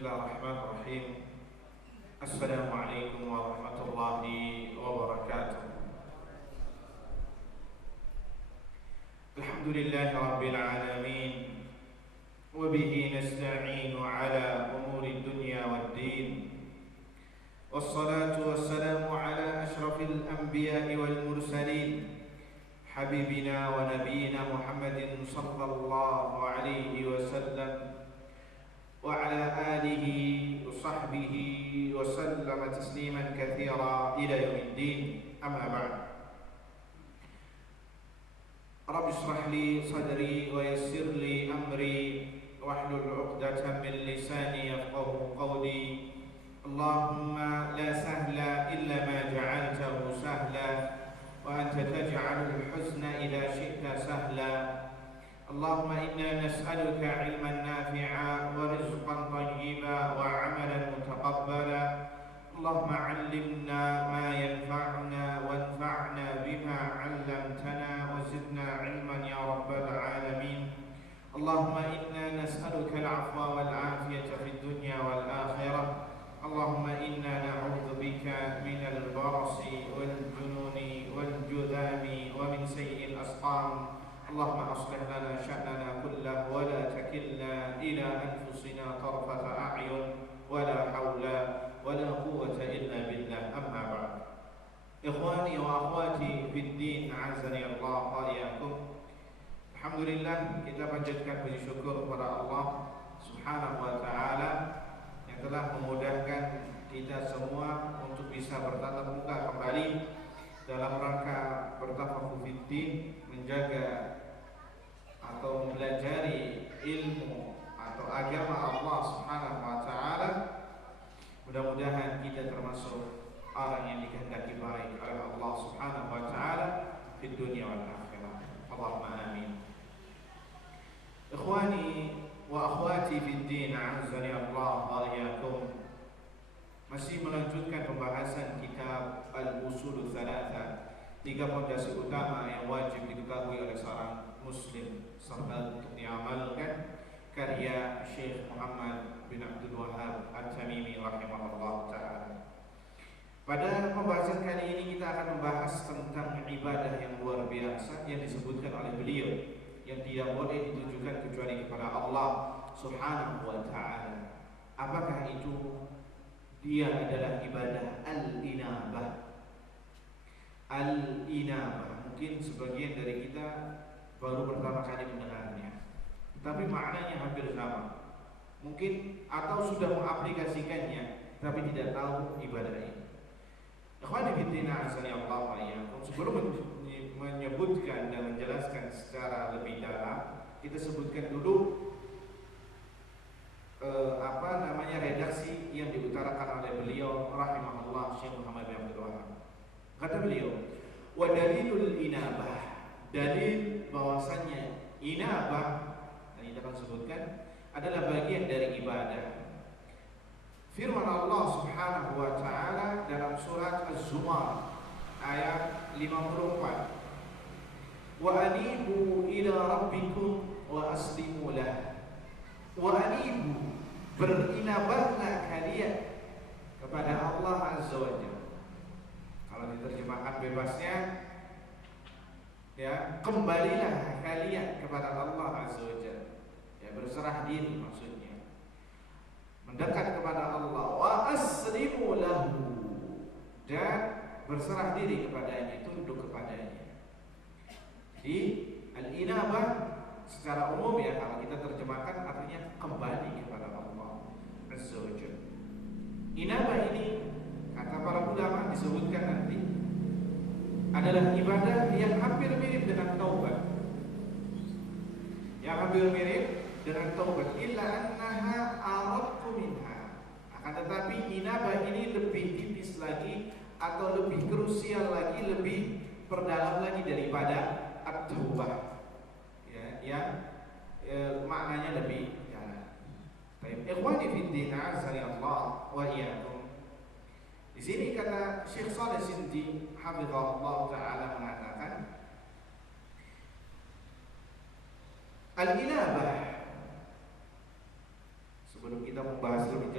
Bismillahirrahmanirrahim. Assalamualaikum warahmatullahi wabarakatuh. Alhamdulillahi rabbil alamin. Wa bihi nasta'inu ala umuri dunya waddin. Wassalatu wassalamu ala ashrafil anbiya'i wal mursalin, habibina wa nabiyina Muhammadin sallallahu alaihi wasallam wa ala alihi wa sahbihi wa sallama tasliman katsira ila yaumiddin. Amma ba'd. Rabbi shrah li sadri wa yassir li amri wahlul 'uqdatam min lisani yafqahu qawli. Allahumma la sahla illa ma ja'altahu sahla wa anta taj'alul huzna idza syi'ta sahla. Allahumma inna nas'aluka 'ilman nafi'a wa rizqan thayyiba wa 'amalan mutaqabbala. Allahumma 'allimna ma yanfa'una wanfa'na bima 'allamtana wa zidna 'ilman ya rabbal 'alamin. Allahumma inna nas'aluka al-'afwa wal 'afiyata fid dunya wal akhirah. Allahumma inna na'udzu bika minal barasi wal jununi wal judami wa min sayyi'il asqam. Allahumma aslih lana sya'nana kullahu wa la takilna ila anfusina tarfata a'yun wa la hawla wa la quwwata illa billah. Amma ba'd. Ikhwani wa akhwati fid din, a'azzani Allah wa iyyakum. Alhamdulillah, kita panjatkan puji syukur kepada Allah Subhanahu wa taala yang telah memudahkan kita semua untuk bisa bertatap muka kembali dalam rangka bertafakuh fiddin, menjaga atau mempelajari ilmu atau agama Allah Subhanahu wa taala. Mudah-mudahan kita termasuk orang yang dikehendaki baik oleh Allah Subhanahu wa taala di dunia wal akhirah. Allahumma amin. Ikhwani wa akhwati fiddin, a'azzani Allah wa iyyakum. Masih melanjutkan pembahasan kitab Al-Ushul Tsalatsa, 3 pondasi utama yang wajib diketahui oleh seorang muslim serta untuk diamalkan, karya Syekh Muhammad bin Abdul Wahhab At-Tamimi rahimahullah ta'ala. Pada pembahasan kali ini kita akan membahas tentang ibadah yang luar biasa yang disebutkan oleh beliau, yang tidak boleh ditujukan kecuali kepada Allah Subhanahu wa ta'ala. Apakah itu? Dia adalah ibadah al-inabah. Al-inabah, mungkin sebagian dari kita baru pertama kali mendengarnya, tapi maknanya hampir sama. Mungkin atau sudah mengaplikasikannya tapi tidak tahu ibadah ini. Ikhwani fillah, Allah wa iyyakum. Sebelum menyebutkan dan menjelaskan secara lebih dalam, kita sebutkan dulu redaksi yang diutarakan oleh beliau rahimahullah, Syekh Muhammad bin Abdul Wahhab. Kata beliau, wa dalilul inabah, dalil bahwasannya inabah yang kita akan sebutkan adalah bagian dari ibadah. Firman Allah Subhanahu wa taala dalam surat Az-Zumar ayat 54, wa anibu ila rabbikum wa aslimu lah. Wa anibu, berinabahlah kalian kepada Allah Azza wa Jalla. Kalau diterjemahkan bebasnya, ya, kembalilah kalian kepada Allah Azza wa Jalla. Ya, berserah diri maksudnya. Mendekat kepada Allah, wa aslimu lahu, dan berserah diri kepadanya, tunduk kepadanya. Di al-inabah secara umum, ya, kalau kita terjemahkan artinya kembali kepada Allah Azza wa Jalla. Inabah ini kata para ulama disebutkan nanti adalah ibadah yang hampir mirip dengan taubat. Yang hampir mirip dengan taubat, illa annaha aradtu minha. Akan tetapi inabah ini lebih tipis lagi atau lebih krusial lagi, lebih perdalam lagi daripada at-taubah. Yang maknanya lebih jalan. Baik, ikhwani fiddin, azza Allah wa iyyakum. Di sini kata Syekh Shalih Sindi hafizahullah taala mengatakan, al-inabah, sebelum kita membahas lebih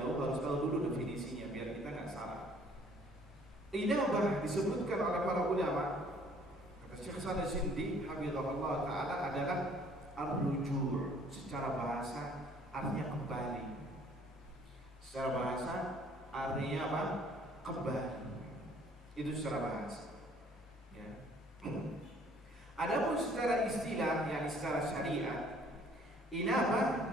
Inabah disebutkan oleh para ulama, kata Syekh Shalih Sindi hafizahullah taala, adalah ar-rujur. Secara bahasa artinya kembali. Secara bahasa artinya apa? Kembali. Itu secara bahasa. Ya. Adapun secara istilah, yang secara syariat, inabah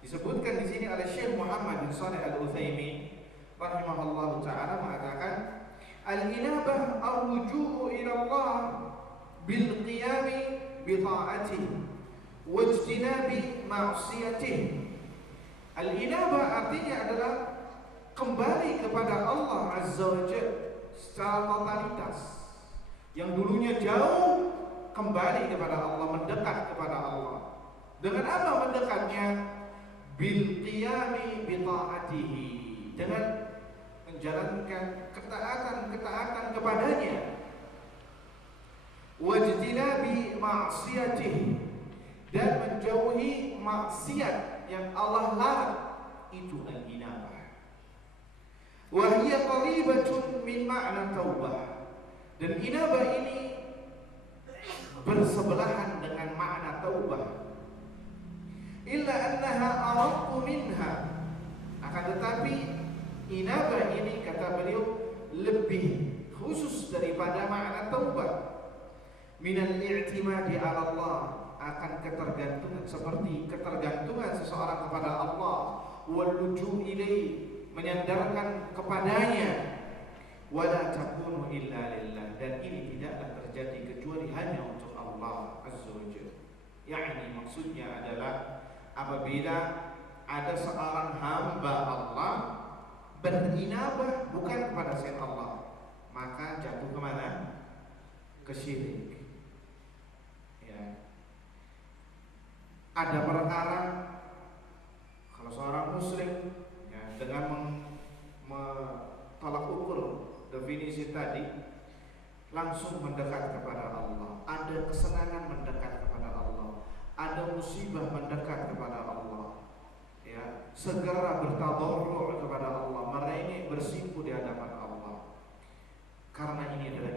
disebutkan di sini oleh Syekh Muhammad bin Shalih Al-Utsaimin rahimahullah taala, mengatakan al-inabah ar-ruju'u ila Allah bil qiyam bi ta'atihi wa ijtinabi ma'siyatihi. Al-inabah artinya adalah kembali kepada Allah Azza wa Jalla secara totalitas. Yang dulunya jauh kembali kepada Allah, mendekat kepada Allah. Dengan apa mendekatnya? Bil qiyami bi ta'atihi, dengan menjalankan ketaatan kepadanya. Wajtinabi ma'siyatihi, dan menjauhi maksiat yang Allah larang. Itu al-inabah. Wa hiya qaribatun min ma'na taubah. Dan inabah ini bersebelahan dengan makna taubah. Illa annaha araqqu minha, akan tetapi inabah ini, kata beliau, lebih khusus daripada makna taubah. Minal i'timadi 'ala Allah, akan ketergantungan, seperti ketergantungan seseorang kepada Allah, wal luju' ilaihi, menyandarkan kepadanya, wala takunu illa lillah, dan ini tidaklah terjadi kecuali hanya untuk Allah Azza wa Jalla. Yakni maksudnya adalah apabila ada seorang hamba Allah berinabah bukan kepada selain Allah, maka jatuh kemana? Ke syirik. Ya. Ada perkara kalau seorang muslim ya, dengan tolak ukur definisi tadi, langsung mendekat kepada Allah. Ada kesenangan mendekat kepada Allah, ada musibah mendekat kepada Allah, ya, segera bertadarru' kepada Allah, merengek bersimpu di hadapan Allah. Karena ini adalah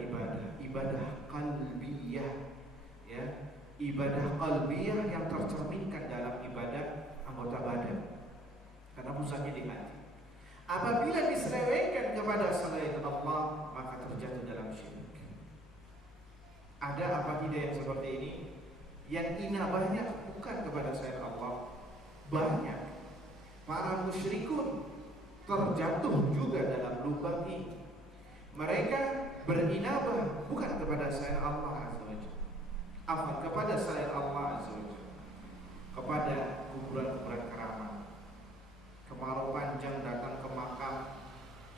ibadah qalbiyah, ya, ibadah qalbiyah yang tercerminkan dalam ibadah anggota badan, karena pusatnya di hati. Apabila diselewengkan kepada selain Allah, maka terjatuh dalam syirik. Ada apa tidak yang seperti ini? Yang inabahnya bukan kepada selain Allah. Banyak para musyrikun terjatuh juga dalam lubang ini. Mereka berinabah bukan kepada selain Allah Azza wa Jalla, kepada selain Allah Azza wa Jalla, kepada kuburan-kuburan keramat. Kemarau panjang datang ke makam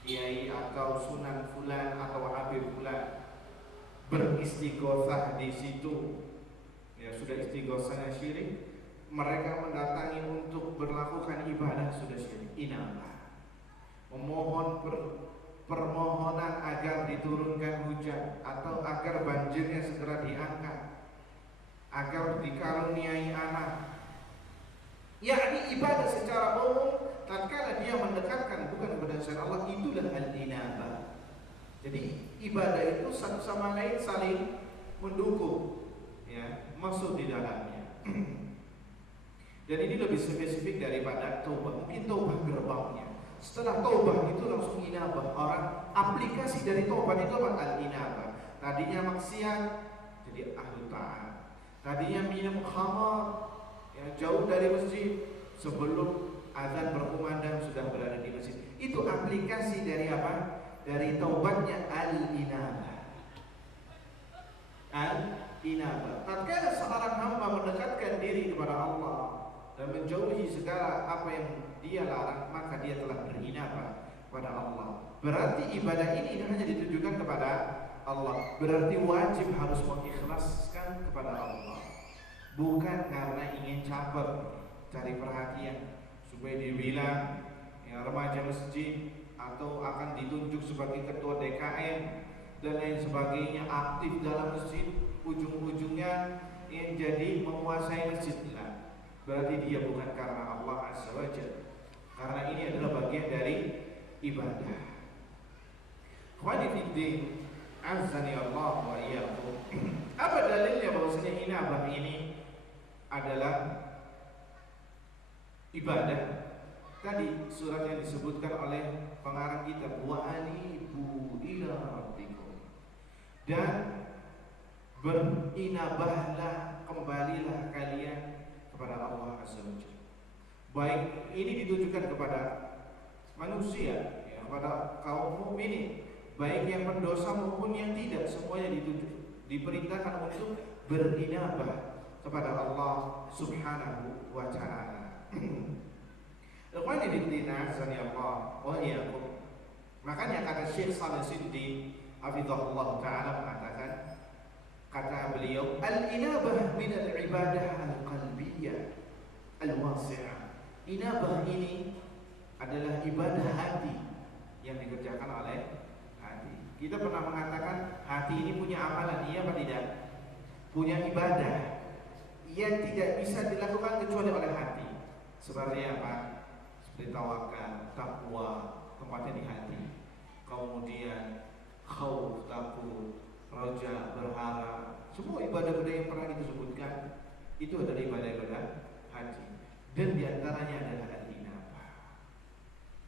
kiai atau sunan fulan atau habib fulan, beristighosah di situ. Ya, sudah istighosahnya syirik, mereka mendatangi untuk melakukan ibadah, sudah syirik. Inabah, memohon permohonan agar diturunkan hujan atau agar banjirnya segera diangkat, agar dikaruniai anak. Yakni ibadah secara umum, tatkala dia mendekatkan bukan kepada selain Allah, itulah al-inabah. Jadi ibadah itu satu sama lain saling mendukung, ya, masuk di dalamnya. Dan ini lebih spesifik daripada taubah. Mungkin taubah gerbangnya. Setelah taubah itu langsung inabah. Orang aplikasi dari taubah itu apa? Al-inabah. Tadinya maksiat jadi ahlu ta'at. Tadinya minum khamar, ya, jauh dari masjid, sebelum azan berkumandang sudah berada di masjid. Itu aplikasi dari apa? Dari taubatnya al-inabah. Al-inabah. Tatkala seorang hamba mendekatkan diri kepada Allah dan menjauhi segala apa yang dia larang, maka dia telah berinabah kepada Allah. Berarti ibadah ini hanya ditujukan kepada Allah. Berarti wajib harus mengikhlaskan kepada Allah, bukan karena ingin caper, cari perhatian supaya dibilang ya remaja masjid, atau akan ditunjuk sebagai ketua DKM dan lain sebagainya, aktif dalam masjid, ujung-ujungnya ingin jadi menguasai masjid. Nah, berarti dia bukan karena Allah Azza wa Jalla, karena ini adalah bagian dari ibadah. Ikhwani fiddin, azani Allah wa iyyakum. Apa dalilnya bahwasanya inabah ini adalah ibadah? Tadi surat yang disebutkan oleh pengarang kitab, wa anibu ila rabbikum, dan berinabahlah, kembalilah kalian kepada Allah Azza wa Jalla. Baik ini ditujukan kepada manusia, ya, kepada kaum mukminin, baik yang berdosa maupun yang tidak, semuanya diperintahkan untuk berinabah kepada Allah Subhanahu wa Ta'ala. Ikhwani fillah, azani Allah wa iyyakum. Makanya kata Syekh Shalih Siddi hafizahullah taala mengatakan, kata beliau, al-inabah min al-ibadah al-qalbiyah al-wasi'ah. Inabah ini adalah ibadah hati yang dikerjakan oleh hati. Kita pernah mengatakan hati ini punya amalan, iya apa tidak? Punya ibadah yang tidak bisa dilakukan kecuali oleh hati. Seperti apa? Seperti tawakal, takwa, tempatnya di hati. Kemudian khauf, takut, raja, berharap. Semua ibadah-ibadah yang pernah kita sebutkan itu adalah ibadah-ibadah hati. Dan diantaranya adalah al-inabah.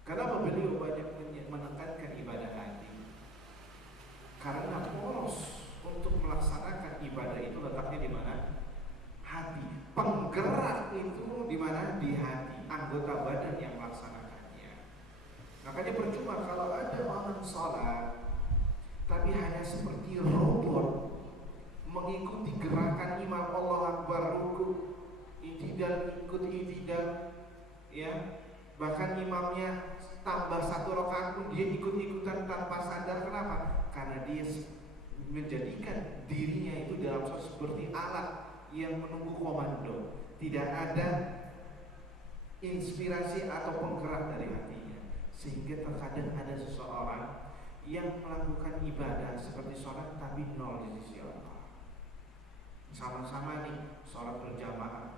Kenapa beliau banyak menekankan ibadah hati? Karena poros untuk melaksanakan ibadah itu letaknya di mana? Hati. Penggerak itu di mana? Di hati. Anggota badan yang melaksanakannya. Makanya percuma kalau ada orang sholat tapi hanya seperti robot mengikuti gerakan imam, Allah Akbar, ruku, i'tidal, ikut i'tidal, ya. Bahkan imamnya tambah satu rakaat pun dia ikut-ikutan tanpa sadar. Kenapa? Karena dia menjadikan dirinya itu dalam seperti alat yang menunggu komando. Tidak ada inspirasi atau penggerak dari hatinya. Sehingga terkadang ada seseorang yang melakukan ibadah seperti sholat tapi nol di sisi Allah. Sama-sama nih sholat berjamaah,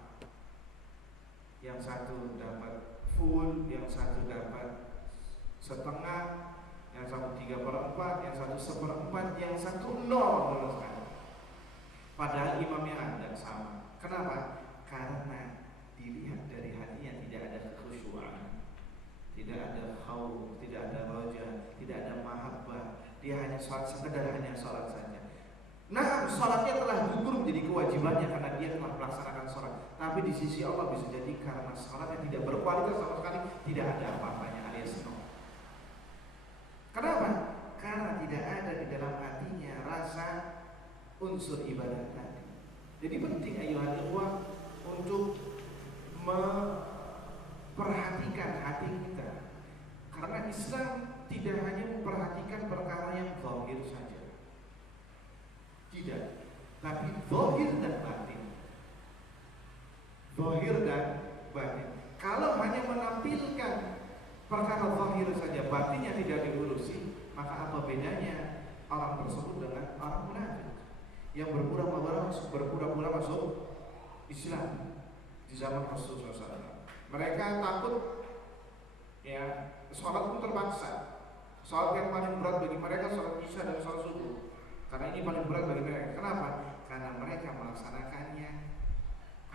yang satu dapat full, yang satu dapat setengah, yang satu 3/4, yang satu 1/4, yang satu nol sekali. Padahal imamnya ada sama. Kenapa? Karena dilihat dari hatinya tidak ada kekhusyuan, tidak ada khauf, tidak ada raja, tidak ada mahabbah. Dia hanya sholat, sekedar hanya sholat saja. Nah, sholatnya telah gugur menjadi kewajibannya karena dia telah melaksanakan sholat. Tapi di sisi Allah bisa jadi karena sholatnya tidak berkualitas sama sekali, tidak ada apa-apanya alias nol. Kenapa? Karena tidak ada di dalam hatinya rasa unsur ibadah tadi. Jadi penting ayuhan ikhwah untuk memperhatikan hati kita. Karena Islam tidak hanya memperhatikan perkara yang zahir saja. Tidak, tapi zahir dan batin. Zahir dan batin. Kalau hanya menampilkan perkara zahir saja, batinnya tidak diurusi, maka apa bedanya orang tersebut dengan orang munafik yang berpura-pura masuk Islam di zaman Rasulullah SAW. Mereka takut, ya, sholat pun terpaksa. Sholat yang paling berat bagi mereka sholat isya dan sholat subuh. Karena ini paling berat bagi mereka. Kenapa? Karena mereka melaksanakannya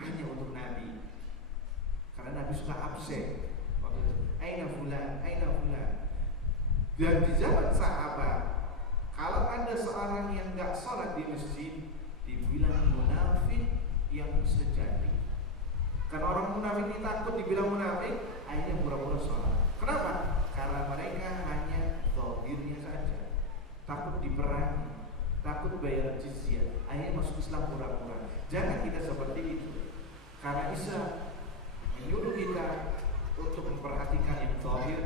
hanya untuk Nabi. Karena Nabi suka absen. Aina fulan, aina fulan. Dan di zaman sahabat, kalau ada seorang yang gak sholat di masjid, dibilang munafik yang sejati. Karena orang munafik ini takut dibilang munafik, akhirnya pura-pura sholat. Kenapa? Karena mereka hanya zahirnya saja. Takut diperangi, takut bayar jizyah, akhirnya masuk Islam pura-pura. Jangan kita seperti itu. Karena Islam menyuruh kita untuk memperhatikan yang zahir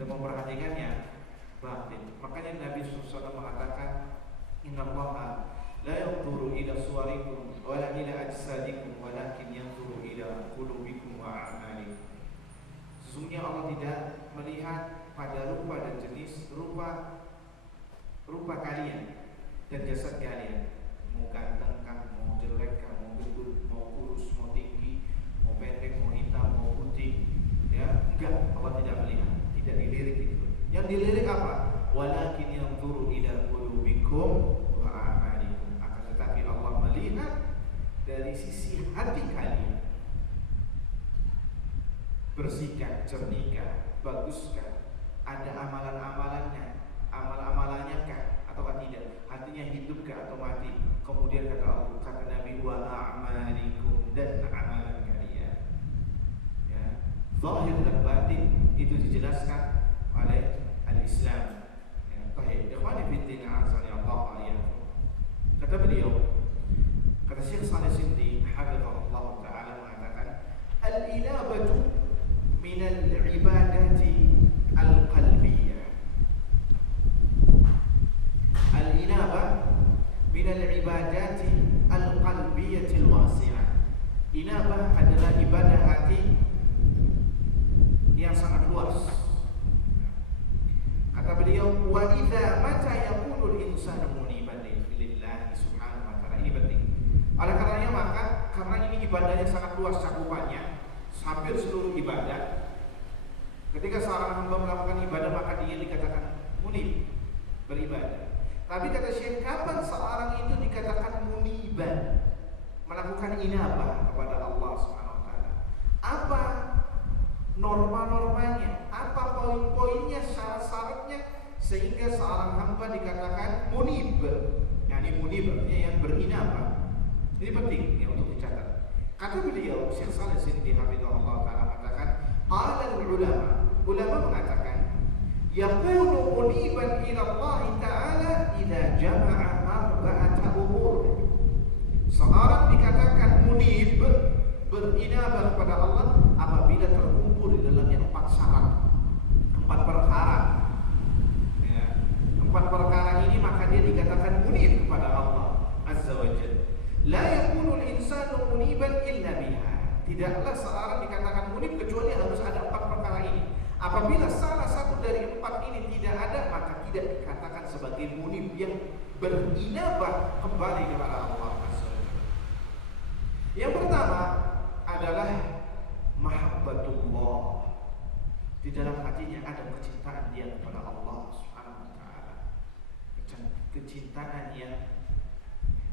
dan memperhatikan yang batin. Makanya Nabi SAW mengatakan, innallaha la yanzuru ila suwarikum wa la ila ajsadikum walakin yanzuru ila qulubikum wa a'malikum. Sesungguhnya Allah tidak melihat pada rupa dan jenis rupa kalian dan jasad kalian. Mau ganteng kah, mau jelek kah, mau gendut, mau kurus, mau tinggi, mau pendek, mau hitam, mau putih, ya enggak, Allah tidak melihat, tidak dilirik itu. Yang dilirik apa? Walakin yanzuru bersihkan, jernihkah, baguskah, ada amalan-amalannya, amal-amalannya kah ataukah tidak, hatinya hidupkah atau mati. Kemudian kata Nabi, wa a'malikum, dan amalan kalian, ya, zahir dan batin itu dijelaskan oleh al-Islam. Ya, baik, ikhwani fillah, azza wa jalla. Kata beliau, kata Syekh Shalih Sindi hafizahullah taala mengatakan, al-inabatu min al-ibadati al-qalbiyah. Al-inabah min al-ibadati al-qalbiyah al-wasi'ah. Inabah adalah ibadah hati yang sangat luas. Kata beliau, wa idza mata yakunu al-insanu muniban lillahi subhanahu wa ta'ala. Ini penting. Oleh karenanya maka, karena ini ibadahnya sangat luas cakupannya, hampir seluruh ibadah, ketika seorang hamba melakukan ibadah maka dia dikatakan munib, beribadah. Tapi kata Syekh, kapan seorang itu dikatakan muniban, melakukan inabah kepada Allah Subhanahu wa taala? Apa norma-normanya? Apa poin-poinnya, syarat-syaratnya sehingga seorang hamba dikatakan munib? Yani munib artinya yang berinabah. Ini penting ya untuk dicatat. Kata beliau Syekh Shalih Sindi hafizahullah taala mengatakan, qala ulama mengatakan, yakunu muniban ila Allah taala idza jama'a arba'ata umur. Seorang dikatakan munib, berinabah kepada Allah apabila terkumpul di dalamnya 4 syarat, 4 perkara. Ya, 4 perkara ini maka dia dikatakan munib kepada Allah azza wa jalla. La yakunu al-insanu muniban illa biha. Tidaklah seorang dikatakan munib kecuali harus ada 4 perkara ini. Apabila salah satu dari 4 ini tidak ada, maka tidak dikatakan sebagai munib yang berinabah kembali kepada Allah. Yang pertama adalah mahabbatullah. Di dalam hatinya ada kecintaan dia kepada Allah Subhanahu wa taala. Kecintaan yang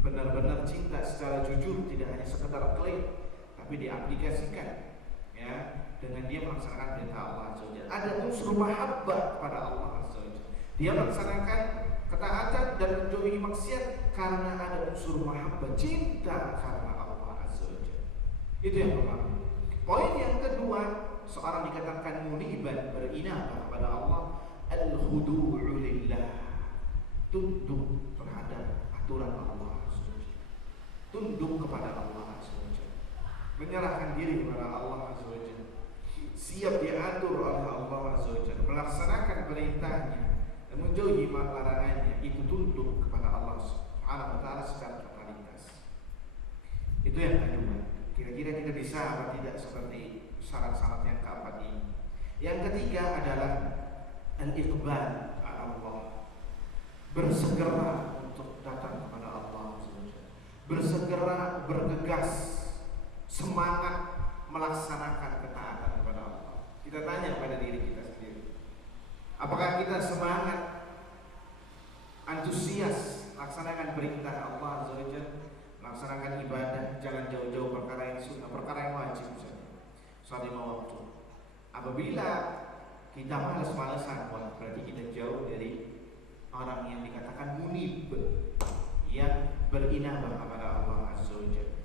benar-benar cinta secara jujur, tidak hanya sekedar klaim, tapi diaplikasikan ya dengan dia melaksanakan perintah Allah Azza wa Jalla. Ada unsur mahabbah kepada Allah Azza wa Jalla. Dia melaksanakan ketaatan dan menjauhi maksiat karena ada unsur mahabbah, cinta karena Allah Azza wa Jalla. Itu yang pertama. Poin yang kedua, seorang dikatakan muniban, berinabah kepada Allah, al-khudu'u lillah, tunduk terhadap aturan Allah, tunduk kepada Allah Azza wa Jalla, menyerahkan diri kepada Allah Azza wa Jalla, siap diatur oleh Allah Azza wa Jalla, melaksanakan perintahnya dan menjauhi larangannya. Itu tunduk kepada Allah Subhanahu wa taala secara totalitas. Itu yang kedua. Kira-kira kita bisa apa tidak seperti syarat-syarat yang keempat ini. Yang ketiga adalah al-iqbal ala Allah, bersegera untuk datang kepada Allah, bersegera, bergegas, semangat melaksanakan ketaatan kepada Allah. Kita tanya pada diri kita sendiri, apakah kita semangat, antusias melaksanakan perintah Allah Azza wa Jalla, melaksanakan ibadah, jangan jauh-jauh perkara yang sunnah, perkara yang wajib saja, salat 5 waktu. Apabila kita malas-malasan, berarti kita jauh dari orang yang dikatakan munib, yang berinabah kepada Allah Azza wa Jalla.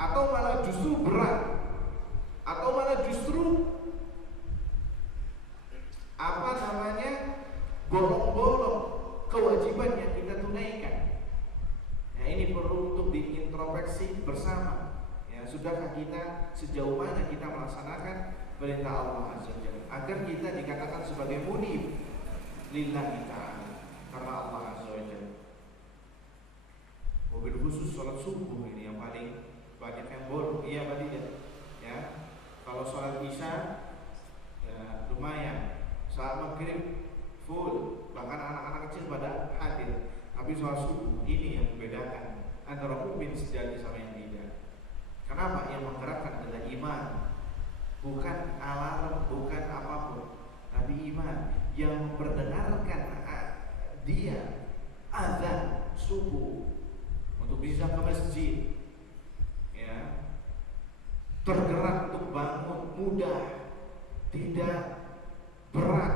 Atau malah justru berat, atau malah justru bolong-bolong kewajiban yang kita tunaikan. Nah, ini perlu untuk diintrospeksi bersama. Ya, sudahkah kita, sejauh mana kita melaksanakan perintah Allah Azza wa Jalla, agar kita dikatakan sebagai munib lillahi ta'ala, karena Allah Azza wa Jalla. Mobil khusus sholat subuh ini yang paling banyak yang bolong. Iya Pak Dida. Ya, kalau sholat isya ya lumayan, sholat maghrib full, bahkan anak-anak kecil pada hadir. Tapi sholat subuh ini yang membedakan antara mukmin sejati sama yang tidak. Kenapa? Yang menggerakkan adalah iman, bukan alarm, bukan apapun, tapi iman yang memperdengarkan dia azan subuh untuk bisa ke masjid, ya, tergerak untuk bangun, mudah tidak berat.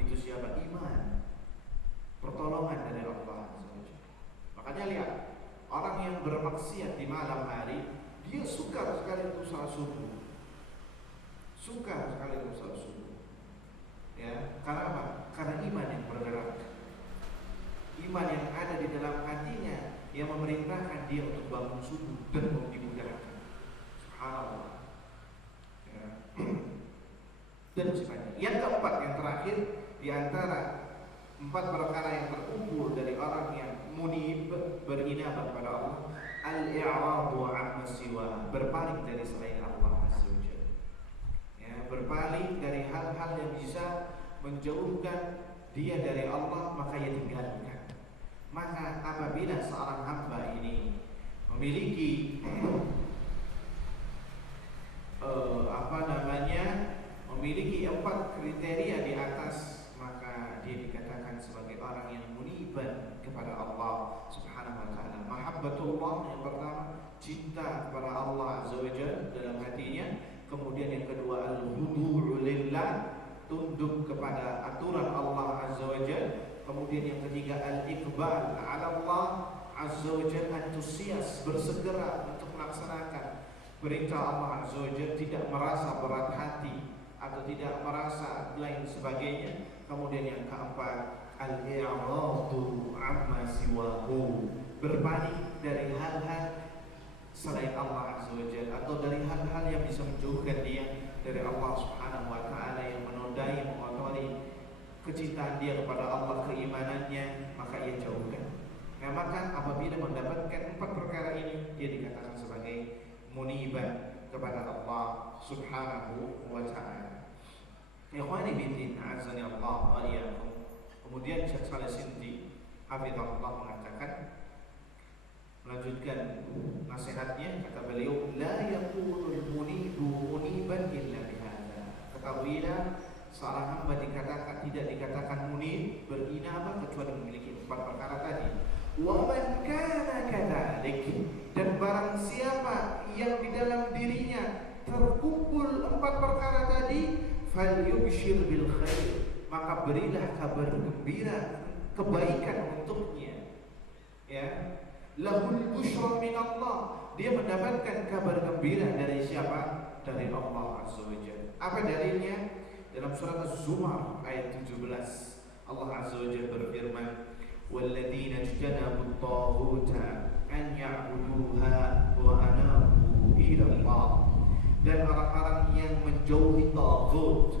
Itu siapa? Iman, pertolongan dari Allah Azza wa Jalla. Makanya lihat, orang yang bermaksiat di malam hari, dia suka sekali untuk salat subuh. Suka sekali untuk salat subuh. Ya, karena apa? Karena iman yang bergerak. Iman yang ada di dalam hatinya yang memerintahkan dia untuk bangun subuh dan mau dimudahkan. Subhanallah. Ya. Dan sebagainya. Yang keempat, yang terakhir di antara 4 perkara yang terkumpul dari orang yang munib, berinabah kepada Allah, al-i'radu 'amma siwa, berpaling dari selain Allah Azza wa Jalla. Ya, berpaling dari hal-hal yang bisa menjauhkan dia dari Allah, maka ia tinggalkan. Maka apabila seorang hamba ini memiliki memiliki 4 kriteria di atas, maka dia dikatakan sebagai orang yang muniban kepada Allah Subhanahu wa taala. Mahabbatullah yang pertama, cinta kepada Allah Azza wa Jalla dalam hatinya. Kemudian yang kedua, al-khudu'u lillah, tunduk kepada aturan Allah Azza wa Jalla. Kemudian yang ketiga, al-iqbal 'ala Allah Azza wa Jalla, antusias, bersegera untuk melaksanakan perintah Allah Azza wa Jalla, tidak merasa berat hati atau tidak merasa lain sebagainya. Kemudian yang keempat, al-i'radu 'amma siwahu, berpaling dari hal-hal selain Allah Azza wa Jalla atau dari hal-hal yang bisa menjauhkan dia dari Allah Subhanahu wa taala, yang menodai, mengotori kecintaan dia kepada Allah, keimanannya, maka ia jauhkan. Nah, maka apabila mendapatkan 4 perkara ini, dia dikatakan sebagai muniban kepada Allah Subhanahu wa taala. Ikhwani fillah, azani Allah wa iyyakum. Kemudian Syekh Shalih Sindi hafizahullah mengatakan, melanjutkan nasihatnya, kata beliau, la yaqulul munibu muniban illa bihadza. Ketahuilah, seorang hamba tidak dikatakan munib, berinabah, kecuali memiliki 4 perkara tadi. Wa man kana kadzalik, dan barang siapa yang di dalam dirinya terkumpul 4 perkara tadi, falyubshir bil khair, maka berilah kabar gembira, kebaikan untuknya. Ya, lahul busyra min Allah, dia mendapatkan kabar gembira dari siapa? Dari Allah Azza wa Jalla. Apa dalilnya? Dalam surat Az-Zumar ayat 17, Allah Azza wa Jalla berfirman, walladzina ijtanabu at-taghuta an ya'buduha wa anabu ila Allah, dan orang-orang yang menjauhi taghut.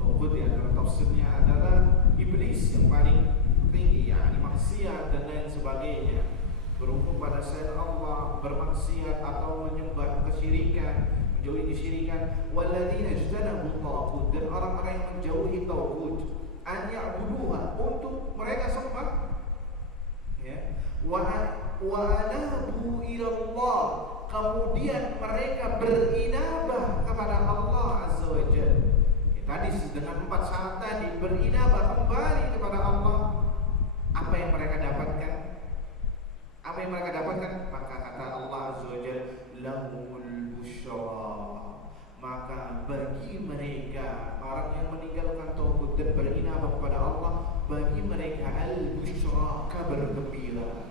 Taghut ya, karena tafsirnya adalah iblis yang paling tinggi, yakni maksiat dan lain sebagainya, berhukum pada selain Allah, bermaksiat atau menyembah kesyirikan, menjauhi kesyirikan. Walladzina ijtanabu taghut, dan orang-orang yang menjauhi taghut, an ya'buduha, untuk mereka sembah, ya, wa anabu ila Allah, kemudian mereka berinabah kepada Allah Azza wa Jalla. Tadi dengan 4 syarat tadi, berinabah, kembali kepada Allah. Apa yang mereka dapatkan? Apa yang mereka dapatkan? Maka kata Allah Azza wa Jalla, lahumul busyra, maka bagi mereka, orang yang meninggalkan tauhid dan berinabah kepada Allah, bagi mereka al-busyra, kabar gembira.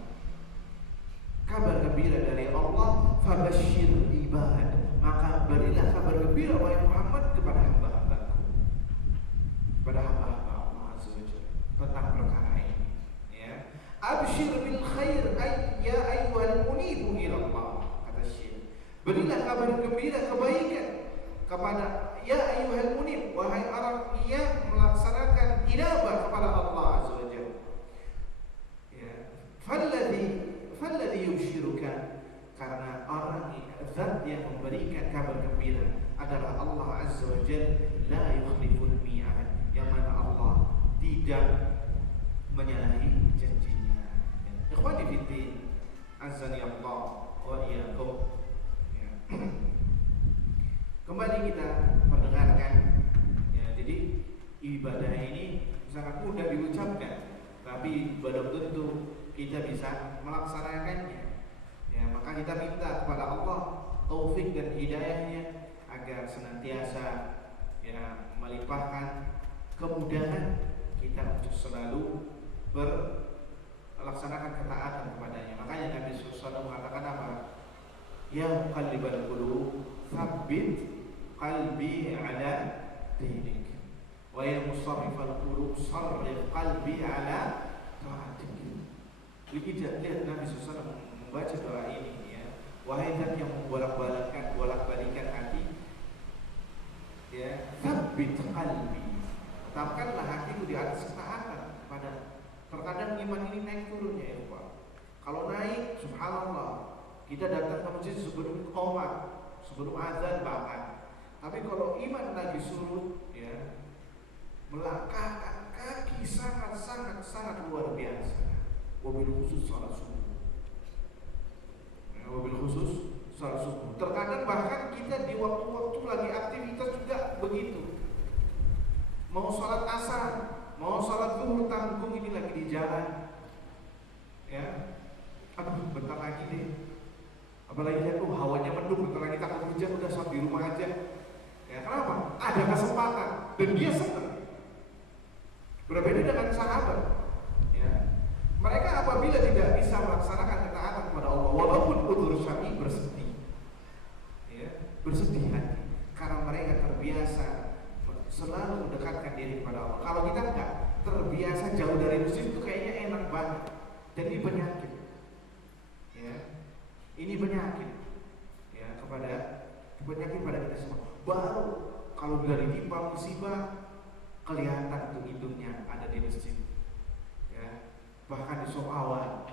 Kabar gembira dari Allah, fabashshir ibad, maka berilah kabar gembira wahai Muhammad kepada hamba-hambaku, kepada hamba-hamba Allah Azza wa Jalla tentang perkara ini. Ya, abshir bil khair, ya ayyuhal munibu ila Allah, kata Syekh. Berilah kabar gembira, kebaikan kepada ya ayyuhal munib, wahai orang yang melaksanakan inabah kepada Allah Azza wa Jalla. Ya, falladhi yubshiruka, karena orang zat yang memberikan kabar gembira adalah Allah Azza wa Jalla, la yukhliful mi'ad, yang mana Allah tidak menyalahi janjinya. Ikhwani fiddin, azani Allah wa iyyakum. Kembali kita mendengarkan, ya, jadi ibadah ini sangat mudah diucapkan, tapi belum tentu kita bisa melaksanakannya. Ya, maka kita minta kepada Allah taufik dan hidayahnya agar senantiasa ya melimpahkan kemudahan kita untuk selalu melaksanakan ketaatan kepadanya. Makanya Nabi SAW mengatakan apa? Ya muqallibal qulub, tsabbit qalbi ala dinik. Wa ya musarrifal qulub, sarrif qalbi ala ta'atik. Lihat Nabi SAW membaca doa ini ya. Wahai zat yang membolak-balikan hati, ya, tsabbit qalbi. Tetapkanlah hatiku di atas ketaatan pada. Terkadang iman ini naik turunnya ya Pak. Kalau naik, subhanallah, kita datang ke masjid sebelum qomat, sebelum azan bahkan. Tapi kalau iman lagi surut, ya, melangkahkan kaki sangat luar biasa. Wabil khusus salat subuh. Wabil khusus salat subuh. Terkadang bahkan kita di waktu-waktu lagi aktivitas juga begitu. Mau salat asar, mau salat zuhur, tanggung ini lagi di jalan, ya, aduh bentar lagi deh, apalagi lihat hawanya mendung, bentar lagi takut hujan, udah sholat di rumah aja, ya kenapa? Ada kesempatan dan dia senang. Berbeda dengan sahabat, ya, mereka apabila tidak bisa melaksanakan ketaatan kepada Allah, walaupun udzur syar'i bersedih, ya, bersedih hati, karena mereka terbiasa selalu mendekatkan diri kepada Allah. Kalau kita enggak, terbiasa jauh dari masjid itu kayaknya enak banget. Dan ini penyakit, ya, ini penyakit, ya, penyakit pada kita semua. Baru kalau dari timpa musibah kelihatan tuh hidungnya ada di masjid, ya, bahkan di soal awal,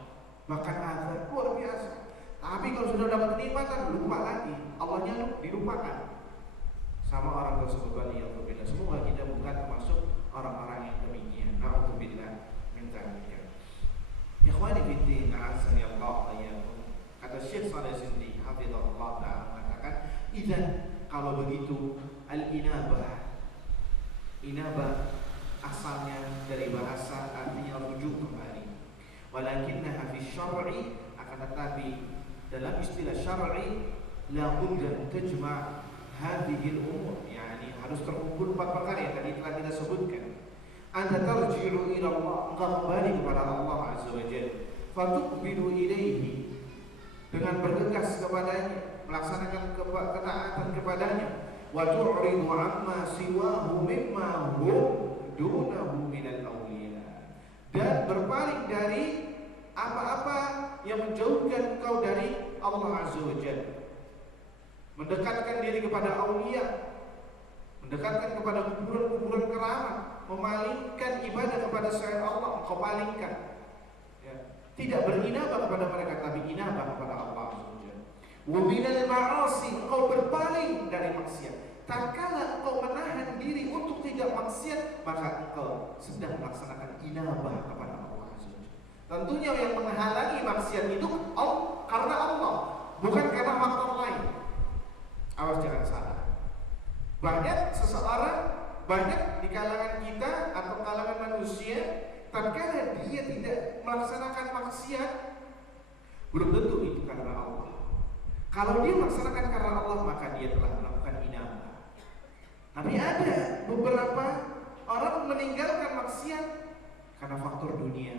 bahkan azan luar biasa. Tapi kalau sudah dapat kenikmatan lupa lagi, Allahnya dilupakan sama orang tersebut. Waliyadzubillah. Semoga kita bukan termasuk orang-orang yang demikian. Na'udzubillah min dzalik. Ikhwani fiddin, a'azzani Allah wa iyyakum. Kata Syekh Shalih Sindri hafizahullah ta'ala mengatakan, "Idzan, kalau begitu al-inabah." Inabah asalnya dari bahasa artinya rujuk kembali. Walakinnaha fi syar'i, akan tetapi dalam istilah syar'i la budda tajma' hadhil umur, yakni harus terkumpul 4 perkara yang tadi telah kita sebutkan. Anta tarji'u ila Allah, engkau kembali kepada Allah Azza wa Jalla, fatuqbilu ilaihi, dengan bergegas kepadanya, melaksanakan ketaatan kepadanya, wa tu'ridu amma siwahu mimma hum dunahu minal awliya, dan berpaling dari apa-apa yang menjauhkan engkau dari Allah Azza wa Jalla. Mendekatkan diri kepada aulia, mendekatkan kepada kuburan-kuburan keramat, memalingkan ibadah kepada selain Allah, engkau palingkan, ya. Tidak berinabah kepada mereka, tapi inabah kepada Allah SWT. Wa minal ma'asi, engkau berpaling dari maksiat. Tatkala engkau menahan diri untuk tidak maksiat, maka engkau sedang melaksanakan inabah kepada Allah SWT. Tentunya yang menghalangi maksiat itu karena Allah, bukan karena faktor lain. Awas jangan salah. Banyak di kalangan kita atau kalangan manusia, tatkala dia tidak melaksanakan maksiat, belum tentu itu karena Allah. Kalau dia melaksanakan karena Allah, maka dia telah melakukan inabah. Tapi ada beberapa orang meninggalkan maksiat karena faktor dunia,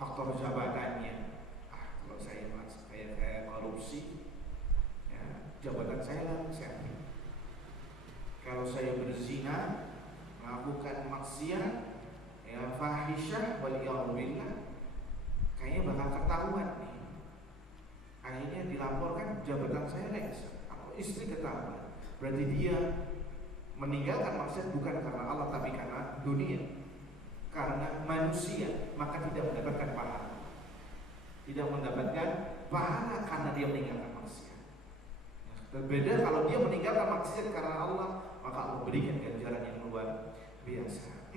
faktor jabatannya. Kalau saya kayak korupsi, jabatan saya langsung saya. Kalau saya berzina, melakukan maksiat, ya fahisyah, waliyadzubillah, kayaknya bakal ketahuan nih. Akhirnya dilaporkan jabatan saya lengser, atau istri ketahuan. Berarti dia meninggalkan maksiat bukan karena Allah, tapi karena dunia, karena manusia, maka tidak mendapatkan pahala. Tidak mendapatkan pahala karena dia meninggalkan maksiat. Berbeda kalau dia meninggalkan maksiat karena Allah, maka Allah berikan ganjaran yang luar biasa.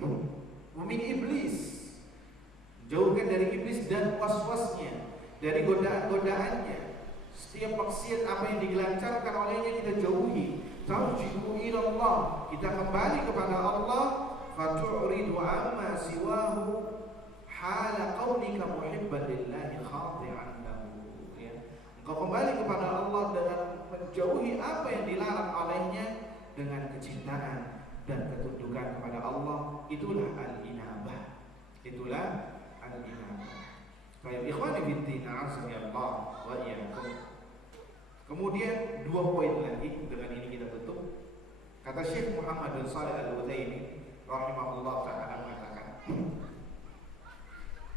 Min iblis, jauhkan dari iblis dan was-wasnya, dari godaan-godaannya. Setiap maksiat apa yang digelancarkan olehnya kita jauhi. Tarji'u ila Allah, kita kembali kepada Allah. Fatu'ridu amma siwahu hala qaunika muhibban lillahi khadi'an lahu, ya. Engkau kembali kepada Allah dengan menjauhi apa yang dilarang olehnya dengan kecintaan dan ketundukan kepada Allah. Itulah al-inabah. Itulah al-inabah. Baik, ikhwani fiddin, a'azzani Allah wa iyyakum. Kemudian 2 poin lagi, dengan ini kita tutup. Kata Syekh Muhammad bin Shalih Al-Utsaimin rahimahullah ta'ala mengatakan,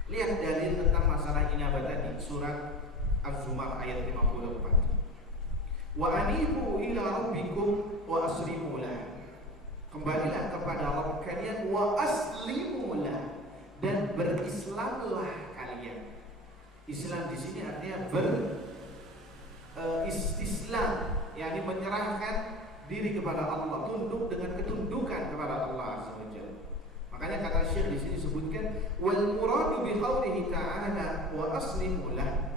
lihat dalil tentang masalah inabah tadi, surat Az-Zumar ayat 54. Wa anibu ila rabbikum wa aslimu lah. Kembalilah kepada Rabb kalian, wa aslimu lah, dan berislamlah kalian. Islam di sini artinya istislam, yakni menyerahkan diri kepada Allah, tunduk dengan ketundukan kepada Allah Azza wa Jalla. Makanya kata Syekh di sini sebutkan wal muradu bi qaulihi ta'ala wa aslimu lah.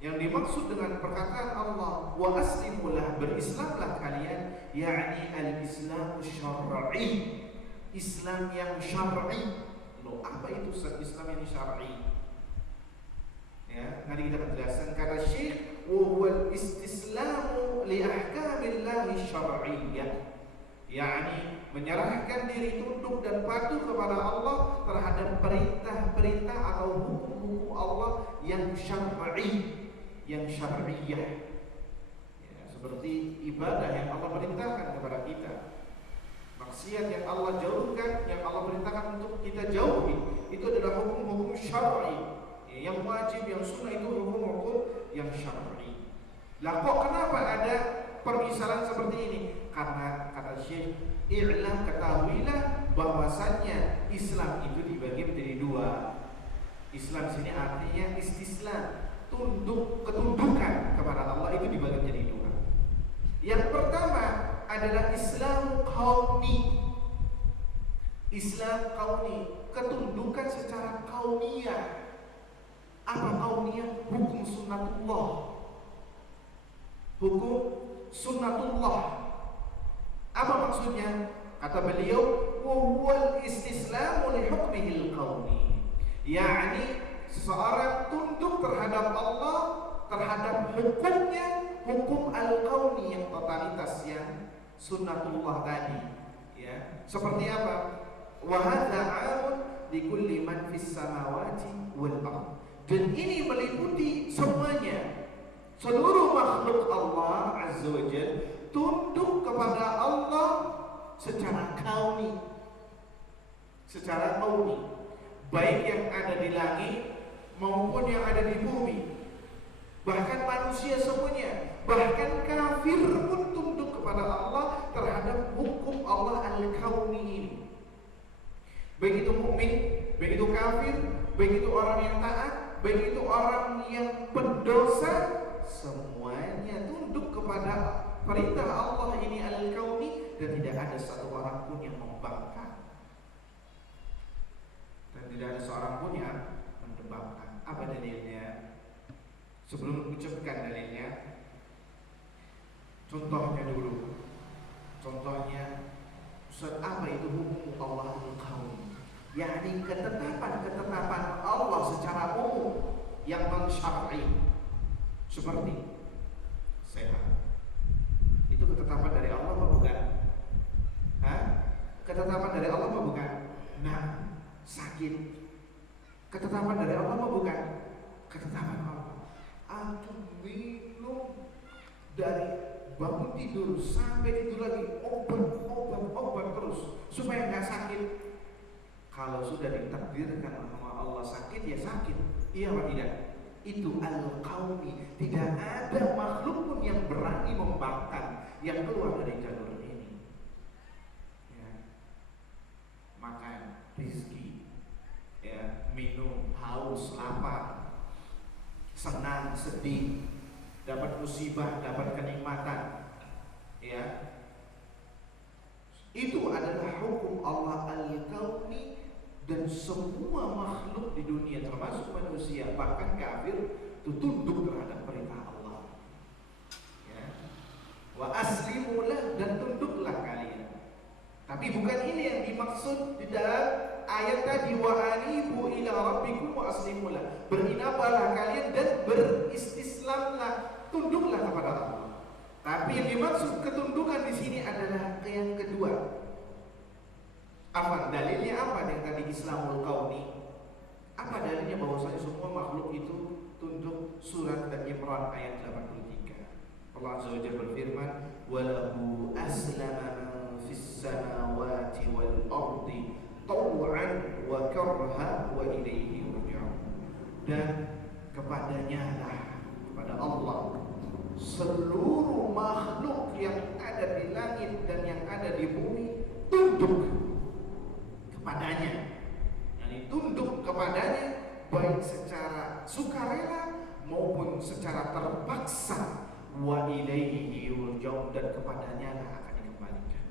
Yang dimaksud dengan perkataan Allah wa aslimu lah, berislamlah kalian, yakni al-Islam syar'i, Islam yang syar'i. Loh, apa itu Islam yang syar'i? Ya, nanti kita akan jelaskan. Kata Syekh, wa huwa istislamu li ahkamillahi syar'iyyah, yakni menyerahkan diri, tunduk dan patuh kepada Allah terhadap perintah-perintah atau hukum-hukum Allah yang syar'i, yang syar'iyyah. Ya, seperti ibadah yang Allah perintahkan kepada kita, maksiat yang Allah jauhkan, yang Allah perintahkan untuk kita jauhi, itu adalah hukum-hukum syar'i. Yang wajib, yang sunnah itu hukum-hukum yang syar'i. Lah kok kenapa ada permisalan seperti ini? Karena kata Syekh, i'lam, ketahuilah bahwasannya Islam itu dibagi menjadi 2. Islam sini artinya istislam, ketundukan kepada Allah, itu dibagi menjadi 2. Yang pertama adalah Islam qaumi. Islam qaumi, ketundukan secara kauniyah. Apa kauniyah? Hukum sunnatullah. Hukum sunnatullah. Apa maksudnya? Kata beliau, huwal istislamu li hukmihil qauni. Yakni seseorang tunduk terhadap Allah, terhadap hukumnya, hukum al-qauni yang totalitas, yang sunnatullah tadi. Ya, seperti apa? Wa hadza 'amun li kulli man fis samawati wal ardh. Dan ini meliputi semuanya, seluruh makhluk Allah Azza wa Jalla tunduk kepada Allah secara kauni, baik yang ada di langit maupun yang ada di bumi, bahkan manusia semuanya, bahkan kafir pun tunduk kepada Allah terhadap hukum Allah al-kauni ini. Baik itu mukmin, baik itu kafir, baik itu orang yang taat, baik itu orang yang pendosa, semuanya tunduk kepada perintah Allah ini al-kauni, dan tidak ada satu orang pun yang membangkang, dan tidak ada seorang pun yang mendebangkan. Apa dalilnya? Sebelum mengucapkan dalilnya, contohnya dulu. Contohnya, Ustaz, apa itu hukum Allah al-kauni? Yakni ketetapan Allah secara umum yang non-syar'i, seperti sehat. Itu ketetapan dari Allah apa bukan? Ketetapan dari Allah apa bukan? Nah, sakit, ketetapan dari Allah apa bukan? Ketetapan Allah. Antum minum dari bangun tidur sampai tidur lagi, obat terus supaya nggak sakit. Kalau sudah ditakdirkan sama Allah sakit, ya sakit. Iya atau tidak? Itu al-qaumi. Tidak ada makhluk pun yang berani membangkang, yang keluar dari jalur ini. Ya. Makan, rizki, ya, minum, haus, lapar, senang, sedih, dapat musibah, dapat kenikmatan. Ya. Itu adalah hukum Allah al-kauni. Dan semua makhluk di dunia, termasuk manusia, bahkan kafir, itu tunduk terhadap perintah Allah. Ya. Wa aslimulah, dan tunduklah kalian. Tapi bukan ini yang dimaksud di dalam ayat tadi, wa anibu ila rabbikum wa aslimulah. Berinabahlah kalian dan beristislamlah, tunduklah kepada Allah. Tapi yang dimaksud ketundukan di sini adalah yang kedua. Apa dalilnya? Apa yang tadi Islamul Kauni? Apa dalilnya bahwasanya semua makhluk itu tunduk? Surat Al-Imran ayat 83. Allah Azza wa Jalla berfirman, "Walahu aslama man fis samawati wal ardi taw'an wa karha wa ilaihi yurja'un." Dan kepadanya lah, kepada Allah, seluruh makhluk yang ada di langit dan yang ada di bumi tunduk kepadanya. Yani tunduk kepadanya baik secara sukarela maupun secara terpaksa. Wa ilaihi yurja'un, dan kepadanya lah akan dikembalikan.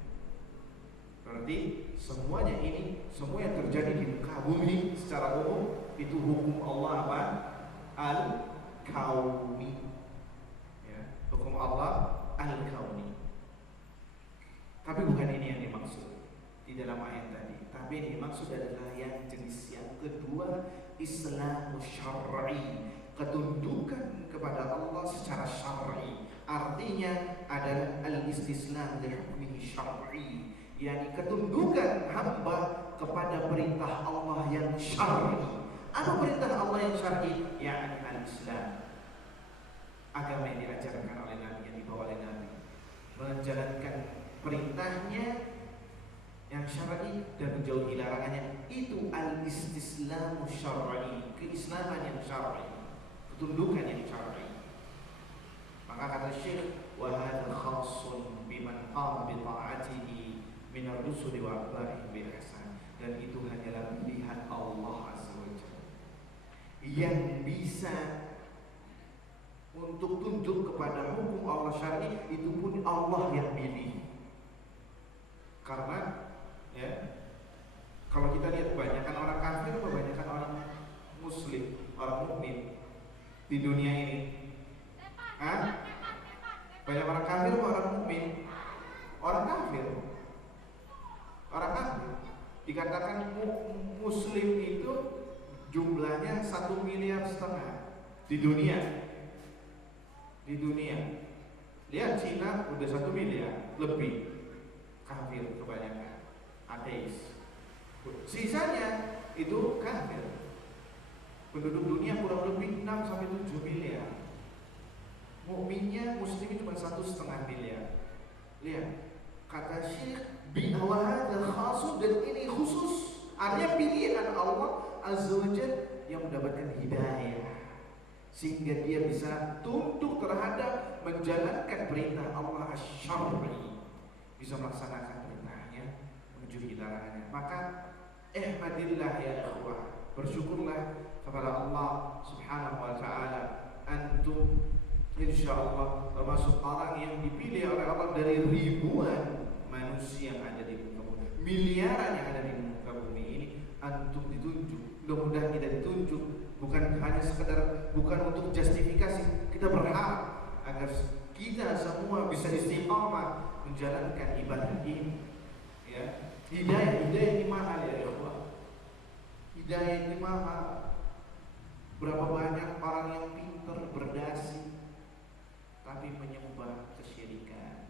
Berarti semuanya ini, semua yang terjadi di muka bumi secara umum itu hukum Allah apa? Al-Kauni. Hukum Allah Al-Kauni. Tapi bukan ini yang dimaksud di dalam ayat tadi. Tapi yang dimaksud adalah yang jenis yang kedua, Islamu syar'i, ketundukan kepada Allah secara syar'i. Artinya adalah al-istislam li hukmihi syar'i, yakni ketundukan hamba kepada perintah Allah yang syar'i. Apa perintah Allah yang syar'i? Yakni al-Islam, agama yang diajarkan oleh Nabi, yang dibawa oleh Nabi, menjalankan perintahnya yang syar'i dan menjauhi larangannya. Itu al-istislamu syar'i, keislaman yang syar'i, ketundukan yang syar'i. Maka kata Syekh, wa hadha khassun biman qama bi ta'atihi min ar-rusuli wa atba'ihim bi ihsan. Dan itu hanyalah pilihan Allah Azza wa Jalla yang bisa untuk tunduk kepada hukum Allah syar'i. Itu pun Allah yang pilih. Karena ya, kalau kita lihat kebanyakan orang kafir, kebanyakan orang muslim, orang mukmin di dunia ini. Hah? Banyak orang kafir atau orang mukmin? Orang kafir. Orang kafir. Dikatakan muslim itu jumlahnya 1,5 miliar di dunia. Di dunia. Lihat Cina udah 1 miliar lebih. Kafir kebanyakan, ateis. Sisanya itu kafir. Penduduk dunia kurang lebih 6 sampai 7 miliar. Mukminnya muslimin cuma 1,5 miliar. Lihat, kata Syekh bi'awahadal khasus, dan ini khusus. Artinya pilihan Allah Azza wa Jalla yang mendapatkan hidayah, sehingga dia bisa tunduk terhadap menjalankan perintah Allah asy-syar'i, bisa melaksanakan perintahnya, menjauhi larangannya. Maka ihmadillah ya ikhwah, bersyukurlah kepada Allah Subhanahu wa taala. Antum insyaallah termasuk orang yang dipilih oleh Allah dari ribuan manusia yang ada di muka bumi, miliaran yang ada di muka bumi ini. Antum ditunjuk, mudah-mudahan kita ditunjuk, bukan hanya sekedar, bukan untuk justifikasi. Kita berharap agar kita semua bisa istiqamah menjalankan ibadah ini. Ya, hidayah ini mahal ya Allah. Hidayah ini mahal. Berapa banyak orang yang pintar berdasi tapi menyembah kesyirikan.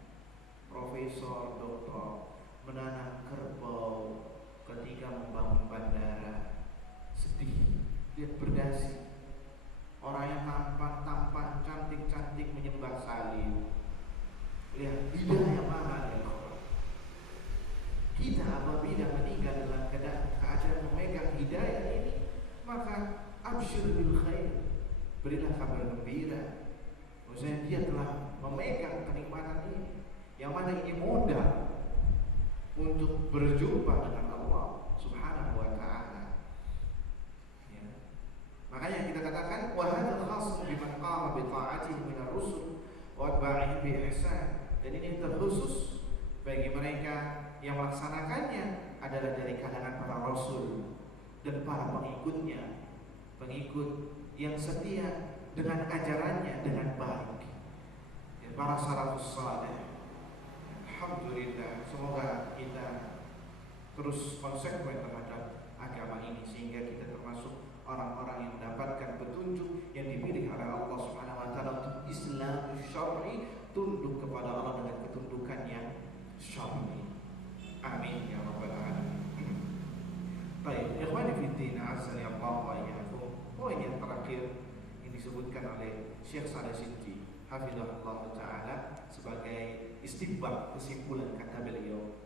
Profesor, doktor menanam kerbau ketika membangun bandara. Sedih lihat berdasi. Orang yang tampan, cantik-cantik menyembah salib. Lihat, hidayah mahal ya Allah. Kita apabila meninggal dalam keadaan memegang hidayah ini, maka absyir bil khair, berilah kabar gembira. Maksudnya dia telah memegang kenikmatan ini, yang mana ini modal untuk berjumpa dengan Allah Subhanahu wa ta'ala. Ya. Makanya kita katakan wa hadzal khas biman qama bi ta'atihi min ar-rusul wa atba'ihim bi ihsan. Dan ini terkhusus bagi mereka yang melaksanakannya adalah dari kalangan para rasul dan para pengikutnya, pengikut yang setia dengan ajarannya dengan baik, ya, para salafus saleh. Alhamdulillah, semoga kita terus konsekuen terhadap agama ini sehingga kita termasuk orang-orang yang mendapatkan petunjuk yang dipilih oleh Allah Subhanahu wa taala untuk Islam syar'i, tunduk kepada Allah dengan ketundukan yang syar'i. Amin ya rabbal alamin. Baik, ikhwani fiddin, azza Allah wa iyyakum. Poin yang terakhir yang disebutkan oleh Syekh Shalih Siddi hafizahullah taala sebagai istibah, kesimpulan kata beliau,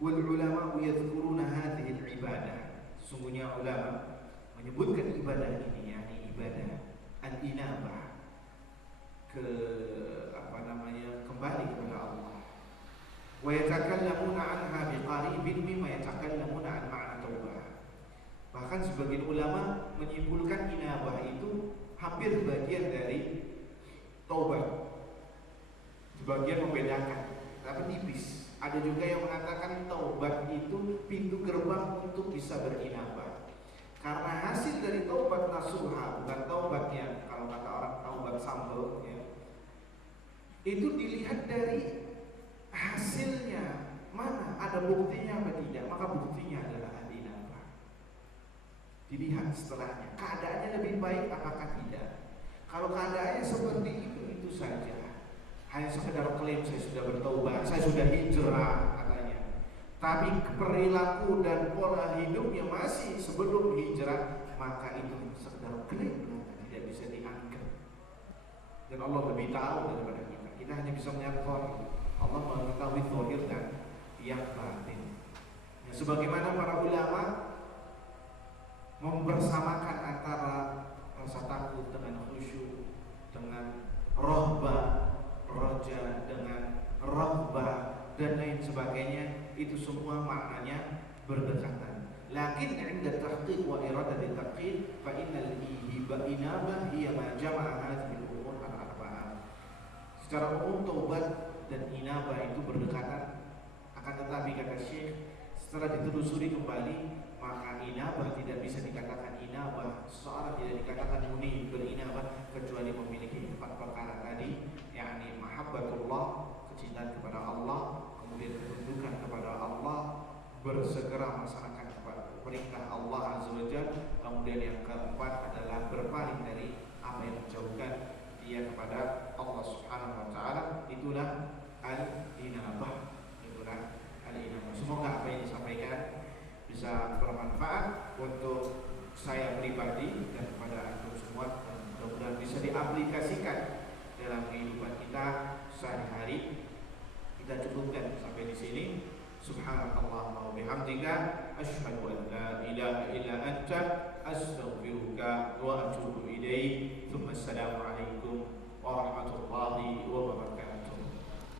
wal ulama yadhkuruna hadhihi al ibadah. Sungguhnya ulama menyebutkan ibadah ini, yakni ibadah al-inabah, kembali kepada Allah. Wa yatakallamuna anha biqaribin mimma yatakallamuna an ma'na taubah. Bahkan sebagian ulama menyimpulkan inabah itu hampir bagian dari taubat. Sebagian membedakan, tapi tipis. Ada juga yang mengatakan taubat itu pintu gerbang untuk bisa berinabah. Karena hasil dari taubat nasuha, bukan taubat yang kalau kata orang taubat sambal ya, itu dilihat dari hasilnya, mana ada buktinya apa tidak, maka buktinya adalah al-inabah. Dilihat setelahnya, keadaannya lebih baik apakah tidak. Kalau keadaannya seperti itu saja, hanya sekedar klaim saya sudah bertaubat, saya sudah hijrah katanya, tapi perilaku dan pola hidupnya masih sebelum hijrah, maka itu sekedar klaim, tidak bisa diangkat. Dan Allah lebih tahu daripada kita hanya bisa melihat zahir. Allah mengetahui zahir dan yang batin. Ya, sebagaimana para ulama membersamakan antara rasa takut dengan khusyuk, dengan rahbah, roja dengan rahbah dan lain sebagainya, itu semua maknanya berdekatan. Lakin 'inda tahqiq wa iradati tahqiq fa innal inabah hiya ma jama'a hadhihi al-umur al-arba'ah. Secara umum taubat dan inabah itu berdekatan, akan tetapi kata Syekh, setelah ditelusuri kembali, maka inabah tidak bisa dikatakan inabah, seorang tidak dikatakan munib berinabah kecuali memiliki 4 perkara tadi, yakni mahabbatullah, kecintaan kepada Allah, kemudian ketundukan kepada Allah, bersegera melaksanakan perintah Allah Azza wa Jalla, kemudian yang keempat adalah berpaling dari apa yang menjauhkan dia kepada Allah Subhanahu wa taala. Itulah al-inabah. Itulah al-inabah. Semoga apa yang disampaikan bisa bermanfaat untuk saya pribadi dan kepada antum semua, dan mudah-mudahan bisa diaplikasikan dalam kehidupan kita sehari-hari. Kita cukupkan sampai di sini. Subhanallah wa bihamdika asyhadu an la ilaha illa anta astaghfiruka wa atubu ilaik. Assalamualaikum